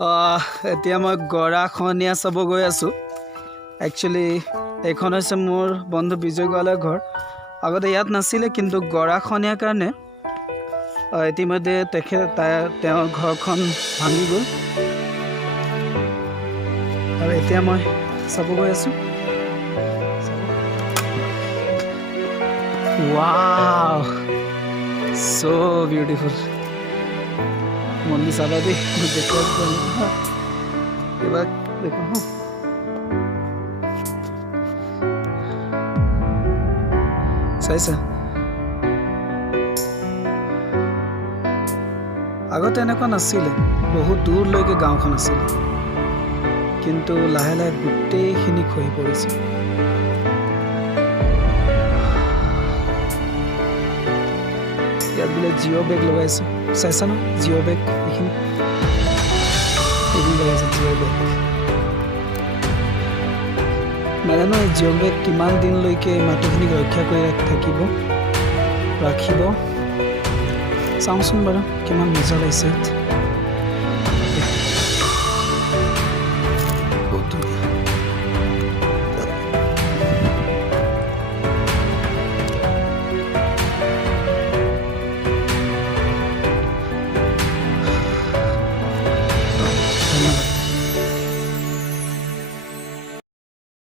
এতিয়া মই গৰাখনীয়া চাব গৈ আছোঁ। একচুৱেলি এইখন হৈছে মোৰ বন্ধু বিজয় গোৱালৰ ঘৰ। আগতে ইয়াত নাছিলে, কিন্তু গৰাখনীয়াৰ কাৰণে ইতিমধ্যে তেওঁৰ ঘৰখন ভাঙি গ'ল আৰু এতিয়া মই চাব গৈ আছোঁ। Wow, so beautiful। মন্দিৰ চাবা দেই, কিবা দেখো চাইছা। আগতে এনেকুৱা নাছিলে, বহুত দূৰলৈকে গাঁওখন আছিলে, কিন্তু লাহে লাহে গোটেইখিনি খহি পৰিছে। ইয়াত বোলে জিঅ' বেগ লগাইছে, চাইছা ন? জিঅ' বেগ এইখিনি লগাইছে, জিঅ' বেগ। নাজানো এই জিঅ' বেগ কিমান দিনলৈকে মাটিখিনিক ৰক্ষা কৰি ৰাখিব। চাওঁচোন বাৰু কিমান মজা লাগিছে।